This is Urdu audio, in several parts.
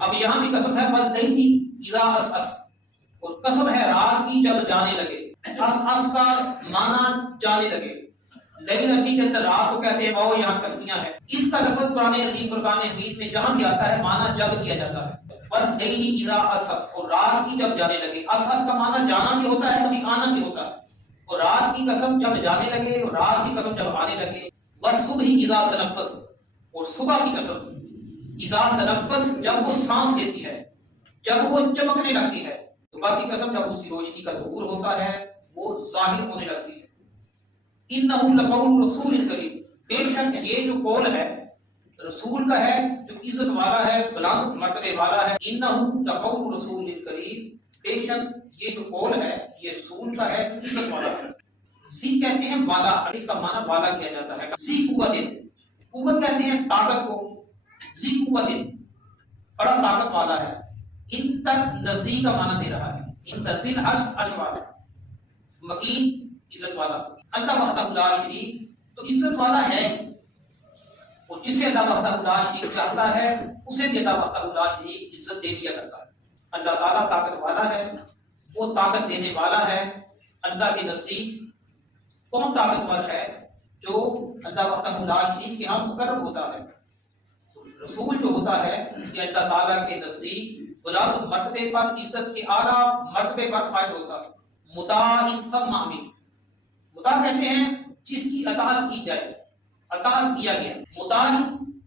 اب یہاں بھی قسم ہے واللیل اذا اسعس، اور قسم ہے رات کی جب جانے لگے۔ اسعس کا معنی جانے لگے، لیل عربی کے اندر رات کو کہتے ہیں، اور یہاں تسنیہ ہے۔ اس کا لفظ قرآن عظیم فرقان حمید میں جہاں بھی آتا ہے معنی جب کیا جاتا ہے، واللیل اذا اسعس، اور رات کی جب جانے لگے۔ اسعس کا معنی جانا بھی ہوتا ہے، کبھی آنا بھی ہوتا ہے، اور رات کی قسم جب جانے لگے اور رات کی قسم جب آنے لگے۔ والصبح اذا تنفس، اور صبح کی قسم اذا تنفس جب وہ سانس لیتی ہے، جب وہ چمکنے لگتی ہے۔ صبح کی قسم جب اس کی روشنی کا ظہور ہوتا ہے، وہ ظاہر ہونے لگتی ہے۔ انہ لقول رسول کریم، بے شک یہ جو قول ہے رسول کا ہے، جو عزت والا ہے، بلند مرتبے والا ہے۔ انہ لقول رسول کریم، بے شک یہ جو قول ہے یہ رسول کا ہے، عزت والا ہے۔ ذی کہتے ہیں والا، اس کا معنی والا کیا جاتا ہے۔ ذی قوت، قوت کہتے ہیں طاقت کو، ذی قوت بڑا طاقت والا ہے۔ ان تک نزدیک کا معنی دے رہا ہے، ان تنزیل عرش والا، مکین عزت والا۔ اللہ وحدہ لا شریک، تو عزت والا ہے، اور جسے اللہ وحدہ لا شریک چاہتا ہے اسے بھی اللہ وحدہ لا شریک عزت دے دیا کرتا ہے۔ اللہ تعالیٰ طاقت والا ہے، وہ طاقت دینے والا ہے۔ اللہ کے نزدیک کون طاقتور ہے؟ جو اللہ وحدہ لا شریک کے ہاں مقرب ہوتا ہے۔ رسول جو ہوتا ہے یہ اللہ تعالیٰ کے نزدیک بلند مرتبے پر، عزت کے اعلیٰ مرتبے پر فائز ہوتا ہے۔ مطاع ثم امین، مطاع کہتے ہیں جس کی اطاعت کی جائے، اطاعت کیا گیا۔ مطاع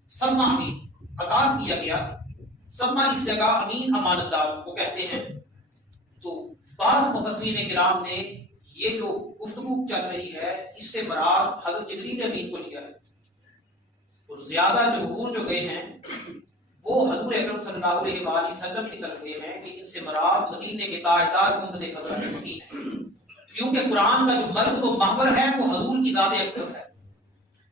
ثم امین، اطاعت کیا گیا۔ ثم اس جگہ امین امانت دار کو کہتے ہیں۔ تو بعض مفسرین کرام نے یہ جو گفتگو چل رہی ہے اس سے مراد حضرت جبریل امین کو لیا ہے، اور زیادہ جمہور جو گئے ہیں وہ حضور اکرم صلی اللہ علیہ وآلہ وسلم کی طرف گئے ہیں کہ ان سے مراد مدینے کے تاجدار گنبد خضرا کے مکین ہے، کیونکہ قرآن کا جو مرکز و محور ہے وہ حضور کی ذات اقدس ہے۔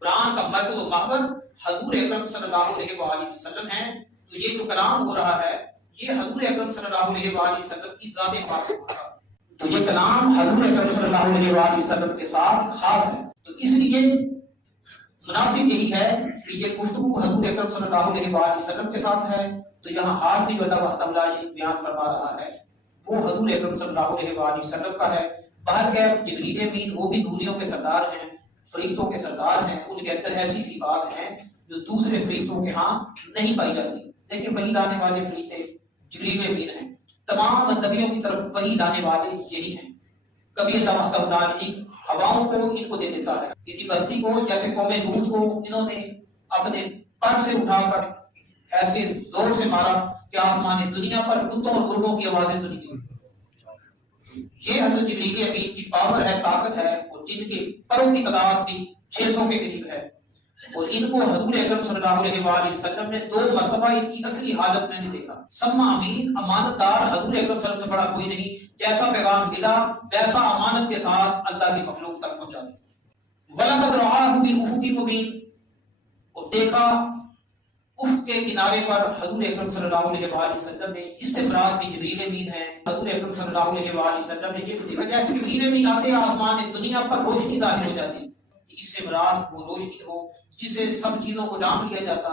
قرآن کا مرکز و محور حضور اکرم صلی اللہ علیہ وآلہ وسلم ہے، تو یہ جو کلام ہو رہا ہے یہ حضور اکرم صلی اللہ علیہ وآلہ وسلم کی ذات پاک سے ہو رہا ہے، تو یہ کلام حضور اکرم صلی اللہ علیہ وآلہ وسلم کے ساتھ خاص ہے۔ تو اس لیے مناسب یہی ہے کہ یہ گفتگو حضور اکرم صلی اللہ علیہ وآلہ وسلم کے ساتھ ہے، تو یہاں حال بھی جو اللہ وحدہ لا شریک بیان فرما رہا ہے وہ حضور اکرم صلی اللہ علیہ وآلہ وسلم کا ہے۔ بہرکیف جبریل امین وہ بھی دوریوں کے سردار ہیں، فرشتوں کے سردار ہیں، ان کے اندر ایسی صفات ہیں جو دوسرے فرشتوں کے ہاں نہیں پائی جاتی۔ لیکن وحی لانے والے فرشتے جبریل امین ہیں، تمام نبیوں کی طرف وحی لانے والے یہی ہیں۔ کبھی اللہ وحدہ لا شریک ہواؤں کو ان کو دے دیتا ہے، کسی بستی کو، جیسے قوم لوط کو انہوں نے اپنے پر سے اٹھا کر ایسے زور سے مارا کہ آسمان دنیا پر کتوں اور مرغوں کی آوازیں سنی دی۔ یہ حضرت جبریل امین کی پاور ہے، طاقت ہے، اور جن کے پروں کی تعداد بھی 600 کے قریب ہے، اور ان کو حضور اکرم صلی اللہ علیہ وآلہ وسلم نے 2 مرتبہ ان کی اصلی حالت میں نہیں دیکھا۔ ثم امین، امانت دار حضور اکرم صلی اللہ علیہ وسلم سے بڑا کوئی نہیں، جیسا پیغام ملا ویسا امانت کے ساتھ اللہ کی مخلوق تک پہنچا دیا۔ وَلَقَدْ رَآهُ بِالْأُفُقِ الْمُبِينِ، اور دیکھا افق کے کنارے پر حضور اکرم صلی اللہ علیہ وآلہ وسلم نے، اس سے مراد بھی جبریل امین ہے۔ حضور اکرم صلی اللہ علیہ وآلہ وسلم نے یہ دیکھا جیسے جبریل امین آتے آسمان دنیا پر روشنی ظاہر ہو جاتی، اس سے مراد وہ روشنی ہو جسے سب چیزوں کو جان لیا جاتا۔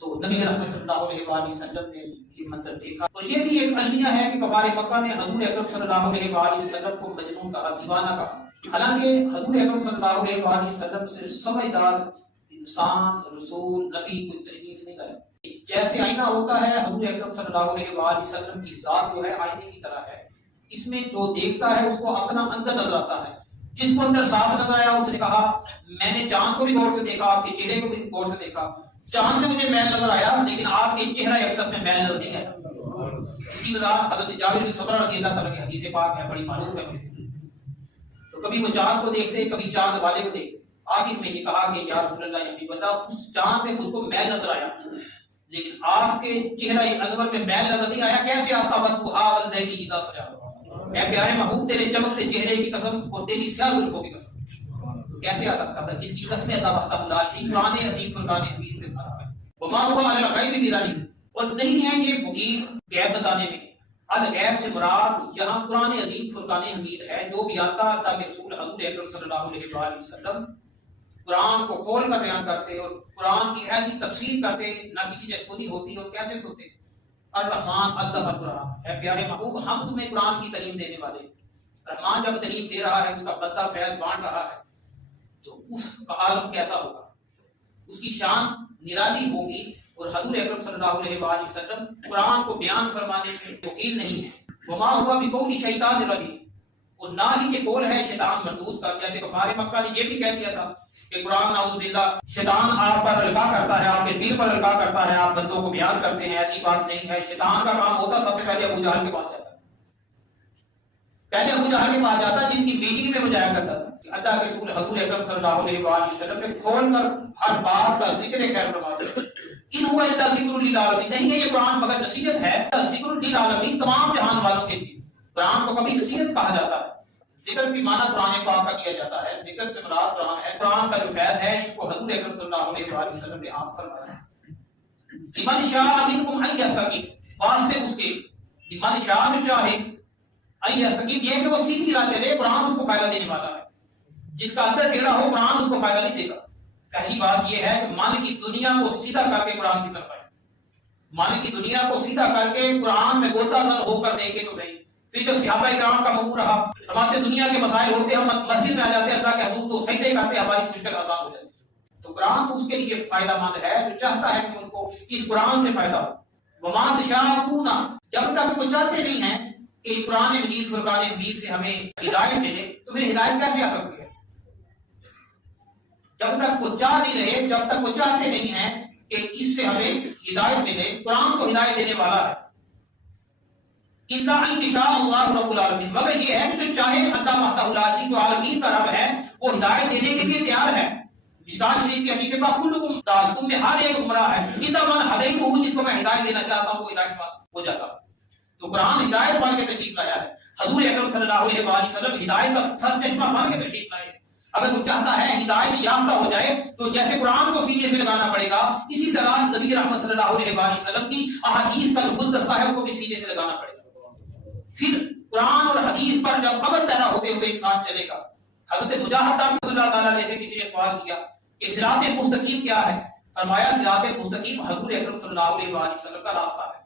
تو نبی رحمت صلی اللہ علیہ وآلہ وسلم نے یہ منظر دیکھا، اور یہ بھی ایک المیہ ہے کہ کفار مکہ نے حضور اکرم صلی اللہ علیہ وآلہ وسلم کو مجنون کہا، دیوانہ کہا، حالانکہ حضور اکرم صلی اللہ علیہ وآلہ وسلم سے سمجھدار انسان، رسول، نبی کوئی تشریف نہیں لایا۔ جیسے آئینہ ہوتا ہے، حضور اکرم صلی اللہ علیہ وآلہ وسلم کی ذات جو ہے آئینے کی طرح ہے، اس میں جو دیکھتا ہے اس کو اپنا اندر نظر آتا ہے۔ جس کو اندر صاف نظر آیا اس نے کہا میں نے چاند کو بھی غور سے دیکھا، آپ کے چہرے کو بھی غور سے دیکھا، چاند میں مجھے میل نظر آیا لیکن آپ کے چہرہ اقدس میں میل نظر نہیں آیا۔ اس کی وضاحت حضرت جابر بن سمرہ رضی اللہ تعالیٰ کی حدیث پاک ہے، بڑی معروف ہے مجھے۔ تو کبھی وہ چاند کو دیکھتے، کبھی چاند والے کو دیکھتے، آخر میں یہ کہا کہ یا رسول اللہ، یا حبیب اللہ، اس چاند میں مجھ کو میل نظر آیا لیکن آپ کے چہرہ انور میں میل نظر نہیں آیا، کیسے آپ کا وجہ واللیل اذا سجا، اے پیارے محبوب تیرے چمکتے چہرے کی قسم اور تیری سیاہ زلفوں کی قسم، تو کیسے آ سکتا تھا؟ جس کی قسم اللہ وحدہ لا شریک قرآن عظیم فرقان حمید میں کہا ہے وما هو علی الغیب بضنین، اور نہیں ہے یہ مقیم غیب بتانے میں۔ الغیب سے مراد یہاں قرآن عظیم فرقان حمید ہے، جو بھی آتا تاکہ رسول حضور اکرم صلی اللہ علیہ وآلہ وسلم قرآن کو کھول کر بیان کرتے اور قرآن کی ایسی تفسیر کرتے نہ کسی نے سنی ہوتی، اور کیسے سنتے الرحمن علم القرآن، اے پیارے محبوب ہم تمہیں قرآن کی تعلیم دینے والے ہیں۔ رحمان جب تعلیم دے رہا ہے، اس کا بندہ فیض بانٹ رہا ہے، تو اس کا عالم کیسا ہوگا، اس کی شان نرالی ہوگی۔ اور حضور اکرم صلی اللہ علیہ وآلہ وسلم قرآن کو بیان فرمانے میں وکیل نہیں ہے۔ وما ہوا بقول شیطان الرجیم، اور نہ ہی یہ قول ہے شیطان مردود کا، جیسے کفار مکہ نے یہ بھی کہہ دیا تھا کہ قرآن نعوذ باللہ شیطان آپ پر القا کرتا ہے، آپ کے دل پر القا کرتا ہے، آپ بندوں کو بیان کرتے ہیں۔ ایسی بات نہیں ہے۔ شیطان کا کام ہوتا سب سے پہلے ابو جہل کے پاس جاتا، پہلے ابو جہل کے پاس جاتا جن کی میٹنگ میں وہ جایا کرتا تھا کہ اللہ کے رسول حضور اکرم صلی اللہ علیہ وآلہ وسلم نے کھول کر ہر بات کا ذکر خیر فرمایا۔ ان ہوا الا ذکر للعالمین، نہیں ہے یہ قرآن مگر نصیحت ہے، ذکر للعالمین تمام جہان والوں کے لیے۔ قرآن کو کبھی نصیحت کہا جاتا ہے، ذکر بھی معنی قرآن پاک کا کیا جاتا ہے، ذکر سے مراد قرآن ہے۔ قرآن کا جو فیض ہے اس کو حضور اکرم صلی اللہ علیہ وآلہ وسلم نے عام فرمایا ہے۔ لمن شاء منکم ان یستقیم، واسطے اس کے لمن شاء جو چاہے ان یستقیم، یہ کہ وہ سیدھی راہ چلے، قرآن اس کو فائدہ دینے والا ہے۔ جس کا اندر ٹیڑھا ہو قرآن اس کو فائدہ نہیں دے گا۔ پہلی بات یہ ہے کہ من کی دنیا کو سیدھا کر کے قرآن کی طرف آئے، من کی دنیا کو سیدھا کر کے قرآن میں غوطہ زر ہو کر دیکھے تو صحیح۔ پھر جو صحابہ کرام کا موضوع رہا، فرماتے دنیا کے مسائل ہوتے ہم مسجد میں آ جاتے ہیں، اللہ کے حضور تو سجدے کرتے ہماری مشکل آسان ہو جاتی۔ تو قرآن تو اس کے لیے فائدہ مند ہے جو چاہتا ہے کہ ان کو اس قرآن سے فائدہ ہو۔ وما تشاءون، جب تک وہ چاہتے نہیں ہیں کہ قرآن مجید فرقان حمید سے ہمیں ہدایت ملے، تو پھر ہدایت کیسے آ سکتی ہے؟ جب تک وہ چاہ نہیں رہے، جب تک وہ چاہتے نہیں ہیں کہ اس سے ہمیں ہدایت ملے، قرآن کو ہدایت دینے والا ہے۔ الا ان شاء اللہ رب العالمین، مگر یہ ہے کہ جو چاہے اللہ وحدہ لا شریک جو عالمین کا رب ہے وہ ہدایت دینے کے لیے تیار ہے۔ مشکوٰۃ شریف کی حدیث ہے کلکم ضال، تم میں ہر ایک گمراہ ہے، اذا من ہدیتہ، جس کو میں ہدایت دینا چاہتا ہوں وہ ہدایت ہو جاتا۔ تو قرآن ہدایت بن کے تشریف لایا ہے۔ حضور اکرم صلی اللہ علیہ وآلہ وسلم ہدایت کا سر چشمہ بن کے تشریف لائے۔ اگر وہ چاہتا ہے ہدایت یافتہ ہو جائے تو جیسے قرآن کو سینے سے لگانا پڑے گا، اسی طرح نبی رحمت صلی اللہ علیہ وآلہ وسلم کی احادیث کا جو گلدستہ ہے اس کو بھی سینے سے لگانا پڑے گا۔ پھر قرآن اور حدیث پر جب عمل پیدا ہوتے ہوئے انسان چلے گا۔ حضرت مجاہد رحمۃ اللہ تعالیٰ نے سے کسی نے سوال کیا کہ صراط مستقیم کیا ہے؟ فرمایا صراط مستقیم حضور اکرم صلی اللہ علیہ وآلہ وسلم کا راستہ ہے۔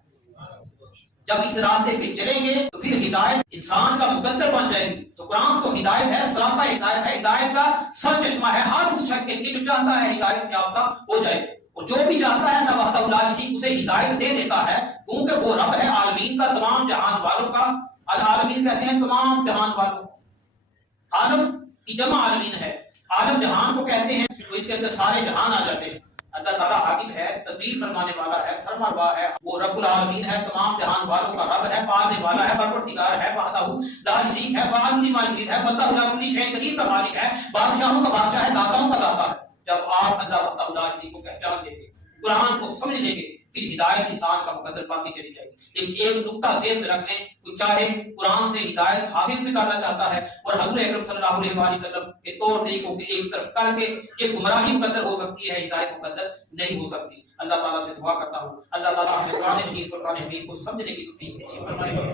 جب اس راستے پہ چلیں گے تو پھر ہدایت انسان کا مقدر بن جائے گی۔ تو قرآن تو ہدایت ہے، سراپا ہدایت ہے، ہدایت کا سر چشمہ ہے ہر اس شخص کے لیے جو چاہتا ہے ہدایت یافتہ ہو جائے۔ اور جو بھی چاہتا ہے اللہ وحدہ لا شریک اسے ہدایت دے دیتا ہے، کیونکہ وہ رب ہے عالمین کا، تمام جہان والوں کا۔ العالمین کہتے ہیں تمام جہان والوں، عالم کی جمع عالمین ہے، عالم جہان کو کہتے ہیں، تو اس کے اندر سارے جہان آ جاتے ہیں۔ اللہ تعالیٰ حاکم ہے، تدبیر فرمانے والا ہے، فرمانروا ہے، وہ رب العالمین ہے، تمام جہان والوں کا رب ہے، پالنے والا ہے، پروردگار ہے، وحدہ لا شریک ہے، فاعل لما یرید ہے، واللہ علی کل شیء قدیر کا مالک ہے، بادشاہوں کا بادشاہ ہے، داتاؤں کا داتا ہے۔ جب آپ اللہ وحدہ لا شریک کو پہچان لیں گے، قرآن کو سمجھ لیں گے، پھر ہدایت انسان کا مقدر پاتی چلی جائے گی۔ لیکن ایک نقطہ ذہن میں رکھ لیں، کوئی چاہے قرآن سے ہدایت حاصل بھی کرنا چاہتا ہے اور حضور اکرم صلی اللہ علیہ وآلہ وسلم کے طور طریقوں کے ایک طرف کر کے یہ گمراہی مقدر ہو سکتی ہے، ہدایت مقدر نہیں ہو سکتی۔ اللہ تعالیٰ سے دعا کرتا ہوں اللہ تعالیٰ ہمیں قرآن مجید فرقان حمید کو سمجھنے کی توفیق نصیب فرمائے۔